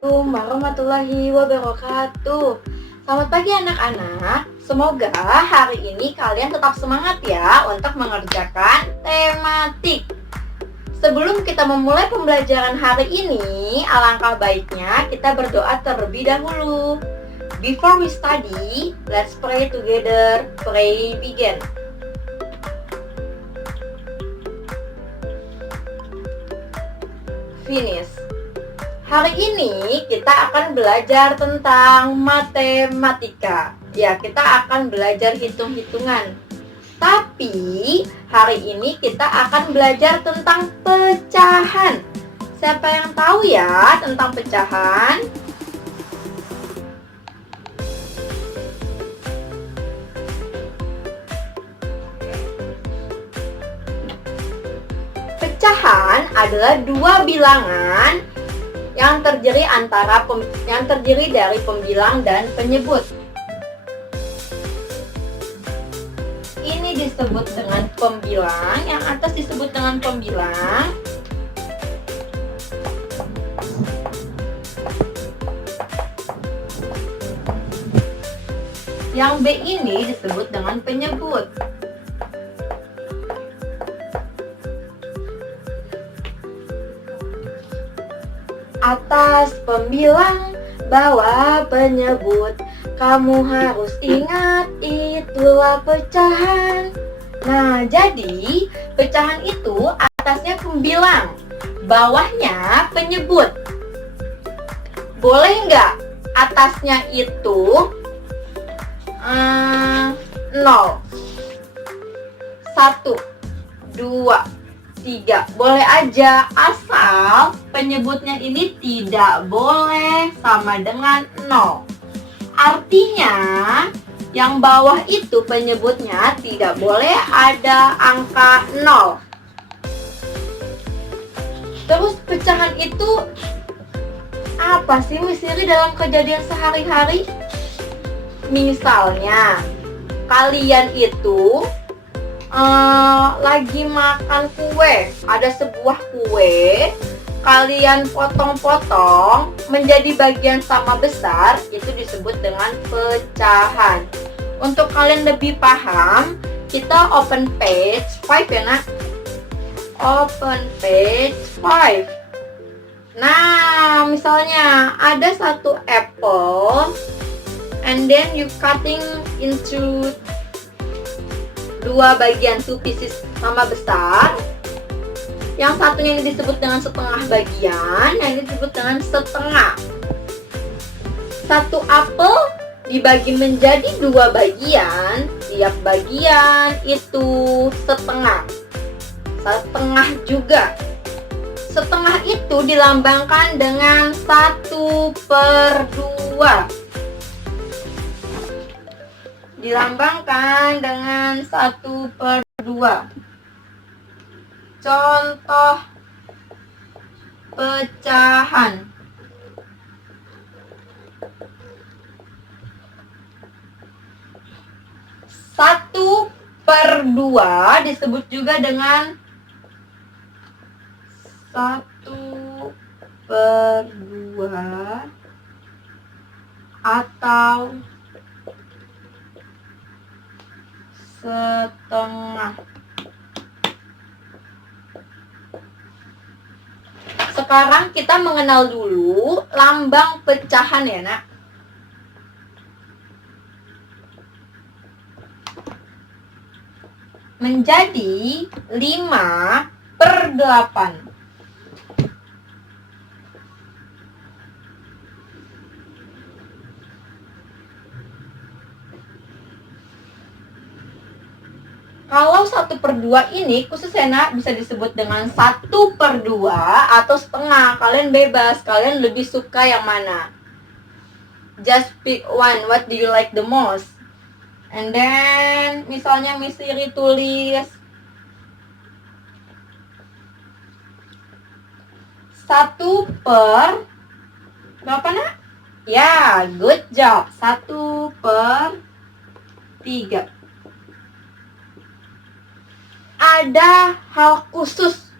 Assalamualaikum warahmatullahi wabarakatuh. Selamat pagi anak-anak. Semoga hari ini kalian tetap semangat ya untuk mengerjakan tematik. Sebelum kita memulai pembelajaran hari ini, alangkah baiknya kita berdoa terlebih dahulu. Before we study, let's pray together. Pray begin. Finish. Hari ini kita akan belajar tentang matematika. Ya, kita akan belajar hitung-hitungan. Tapi hari ini kita akan belajar tentang pecahan. Siapa yang tahu ya tentang pecahan? Pecahan adalah dua bilangan yang terdiri dari pembilang dan penyebut. Ini disebut dengan pembilang, yang atas disebut dengan pembilang. Yang B ini disebut dengan penyebut. Atas pembilang, bawah penyebut. Kamu harus ingat, itulah pecahan. Nah, jadi pecahan itu atasnya pembilang, bawahnya penyebut. Boleh nggak atasnya itu 0, 1, 2, 3? Boleh aja, asal penyebutnya ini tidak boleh sama dengan 0. Artinya yang bawah itu penyebutnya tidak boleh ada angka 0. Terus pecahan itu apa sih Misiri dalam kejadian sehari-hari? Misalnya kalian itu lagi makan kue, ada sebuah kue, kalian potong-potong menjadi bagian sama besar, itu disebut dengan pecahan. Untuk kalian lebih paham, kita open page 5 ya nak. Open page 5. Nah, misalnya ada satu apple, and then you cutting into dua bagian, 2 pieces sama besar. Yang satunya ini disebut dengan setengah bagian, yang ini disebut dengan setengah. Satu apel dibagi menjadi 2 bagian, tiap bagian itu setengah. Setengah juga. Setengah itu dilambangkan dengan 1/2. Dilambangkan dengan 1/2. Contoh pecahan. 1/2 disebut juga dengan 1/2 atau setengah. Sekarang kita mengenal dulu lambang pecahan ya nak. Menjadi 5/8. Kalau 1/2 ini khusus ya nak, bisa disebut dengan 1/2 atau setengah. Kalian bebas, kalian lebih suka yang mana? Just pick one, what do you like the most? And then misalnya Misiri tulis 1/, berapa nak? Ya, good job. 1/3. Ada hal khusus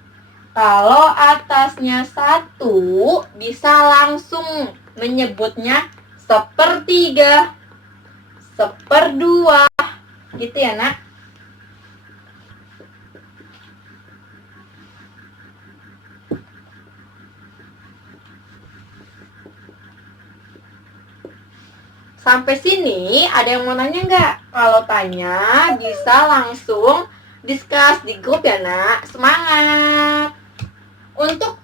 Kalau atasnya 1, bisa langsung menyebutnya sepertiga, seperdua, gitu ya nak. Sampai sini ada yang mau nanya nggak? Kalau tanya bisa langsung discuss di grup ya nak. Semangat! Untuk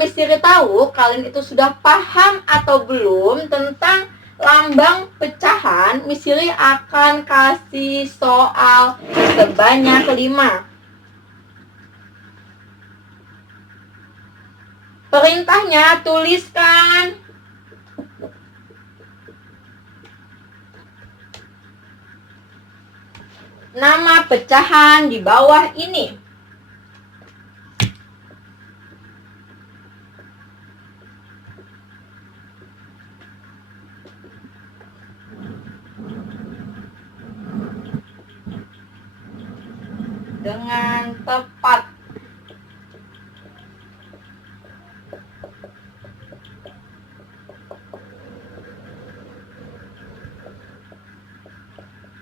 Miss Siri tahu kalian itu sudah paham atau belum tentang lambang pecahan, Miss Siri akan kasih soal sebanyak 5. Perintahnya tuliskan nama pecahan di bawah ini. Dengan tepat.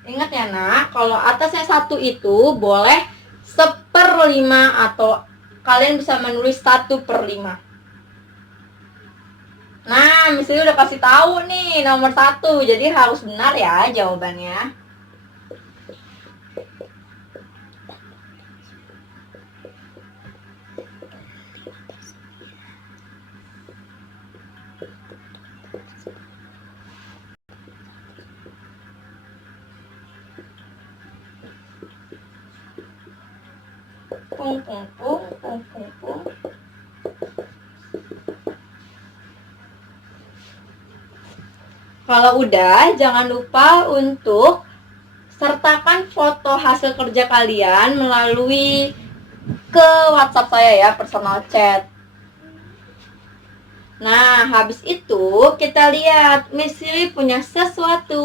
Ingat ya nak, kalau atasnya 1 itu boleh 1/5 atau kalian bisa menulis 1/5. Nah, misalnya udah kasih tahu nih nomor 1, jadi harus benar ya jawabannya. Pung pung pung pung pung pung. Kalau udah, jangan lupa untuk sertakan foto hasil kerja kalian melalui ke WhatsApp saya ya, personal chat. Nah, habis itu kita lihat Miss Siri punya sesuatu.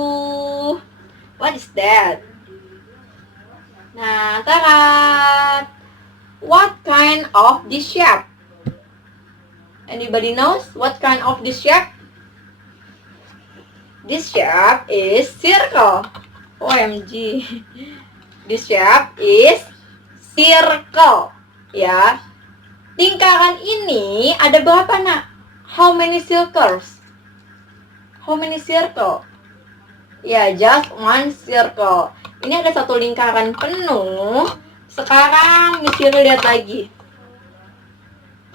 What is that? Nah, tarat. What kind of this shape? Anybody knows what kind of this shape? This shape is circle. OMG. This shape is circle. Ya. Lingkaran ini ada berapa nak? How many circles? How many circle? Ya, just one circle. Ini ada satu lingkaran penuh. Sekarang Miss Siri lihat lagi.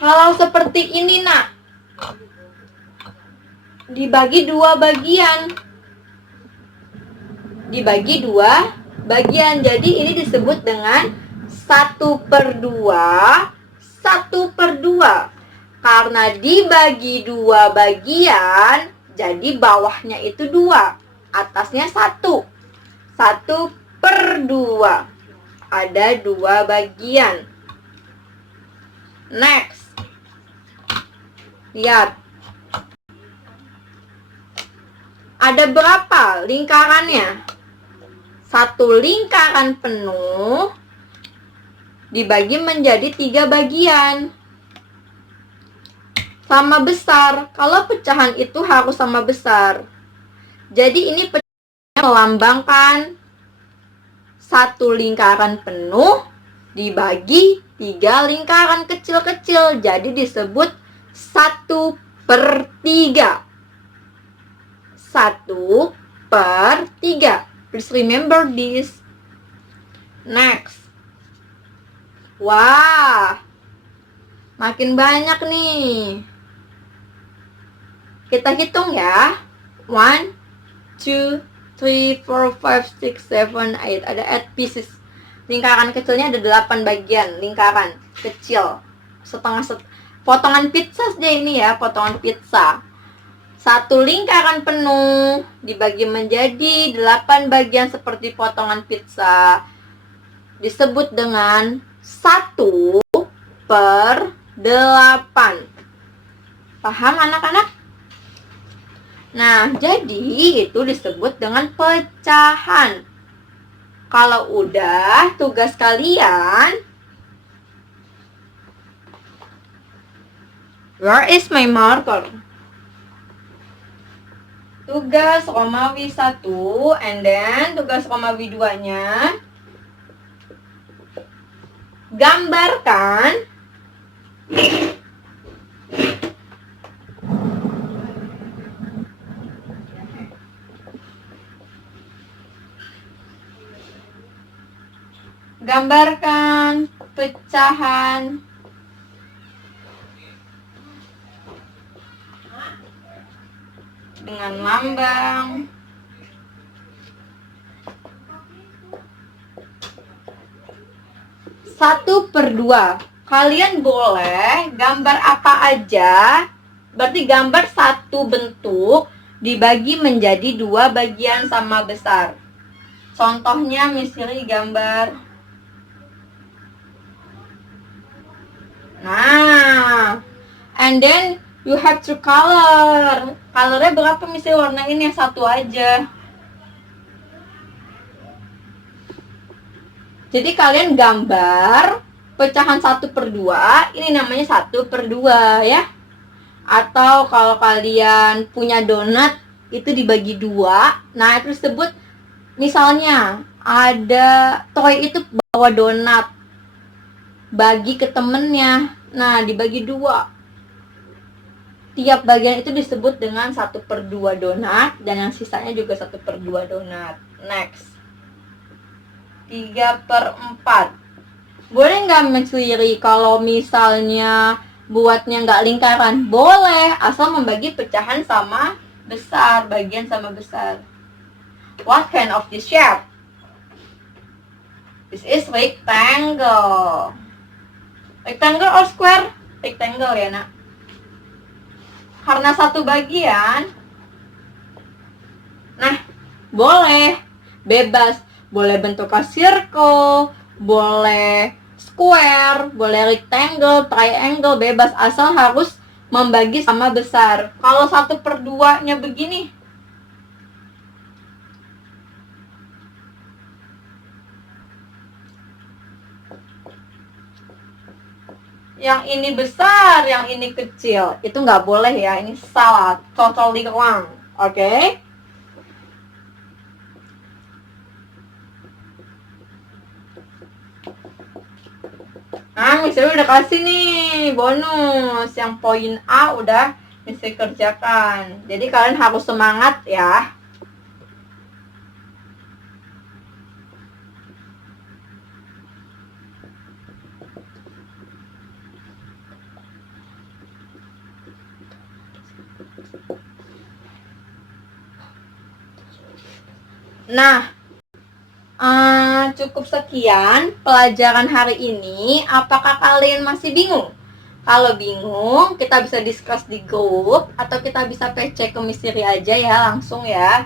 Kalau seperti ini nak, dibagi 2 bagian. Dibagi 2 bagian. Jadi ini disebut dengan 1/2, 1/2. Karena dibagi 2 bagian, jadi bawahnya itu 2, atasnya 1. 1/2. Ada 2 bagian. Next. Lihat. Ada berapa lingkarannya? 1 lingkaran penuh dibagi menjadi 3 bagian. Sama besar. Kalau pecahan itu harus sama besar. Jadi ini pecahannya melambangkan 1 lingkaran penuh dibagi 3 lingkaran kecil-kecil. Jadi disebut 1/3. 1/3. Please remember this. Next. Wah, makin banyak nih. Kita hitung ya. 1, 2, 3, 4, 5, 6, 7, 8. Ada 8 pieces. Lingkaran kecilnya ada 8 bagian. Lingkaran kecil. Potongan pizza saja ini ya. Potongan pizza. 1 lingkaran penuh dibagi menjadi 8 bagian seperti potongan pizza. Disebut dengan 1/8. Paham anak-anak? Nah, jadi itu disebut dengan pecahan. Kalau udah, tugas kalian Where is my marker? Tugas Romawi 1, and then tugas Romawi 2-nya. Gambarkan pecahan dengan lambang satu per 2. Kalian boleh gambar apa aja. Berarti gambar satu bentuk dibagi menjadi 2 bagian sama besar. Contohnya misalnya gambar. Nah, and then you have to color. Colornya berapa misalnya warna ini yang satu aja. Jadi kalian gambar pecahan 1 per 2, ini namanya 1 per 2 ya. Atau kalau kalian punya donat, itu dibagi 2. Nah, itu disebut, misalnya ada toy itu bawa donat, bagi ke temennya. Nah, dibagi 2. Tiap bagian itu disebut dengan 1 per 2 donat, dan yang sisanya juga 1 per 2 donat. Next. 3 per 4. Boleh nggak mencuri kalau misalnya buatnya nggak lingkaran? Boleh, asal membagi pecahan sama besar, bagian sama besar. What kind of this shape? This is rectangle. Rectangle or square? Rectangle ya nak. Karena satu bagian. Nah, boleh, bebas. Boleh bentuknya circle, boleh square, boleh rectangle, triangle, bebas, asal harus membagi sama besar. Kalau 1 per 2-nya begini, yang ini besar, yang ini kecil, itu nggak boleh ya. Ini salah, totally wrong. Oke? Nah, misalnya udah kasih nih bonus. Yang poin A udah mesti kerjakan. Jadi kalian harus semangat ya. Nah, cukup sekian pelajaran hari ini. Apakah kalian masih bingung? Kalau bingung, kita bisa discuss di grup atau kita bisa PC ke Misteri aja ya, langsung ya.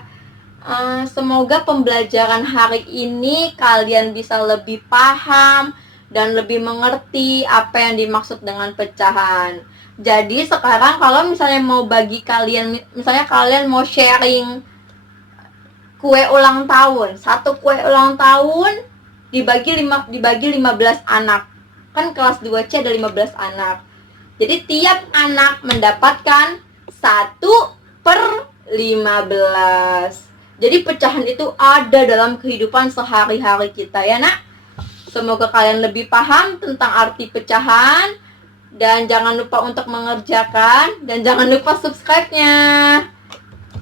Semoga pembelajaran hari ini kalian bisa lebih paham dan lebih mengerti apa yang dimaksud dengan pecahan. Jadi sekarang kalau misalnya mau bagi kalian, misalnya kalian mau sharing kue ulang tahun, satu kue ulang tahun dibagi 15 anak. Kan kelas 2C ada 15 anak. Jadi tiap anak mendapatkan 1 per 15. Jadi pecahan itu ada dalam kehidupan sehari-hari kita ya nak. Semoga kalian lebih paham tentang arti pecahan. Dan jangan lupa untuk mengerjakan. Dan jangan lupa subscribe-nya.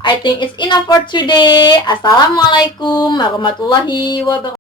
I think it's enough for today. Assalamualaikum warahmatullahi wabarakatuh.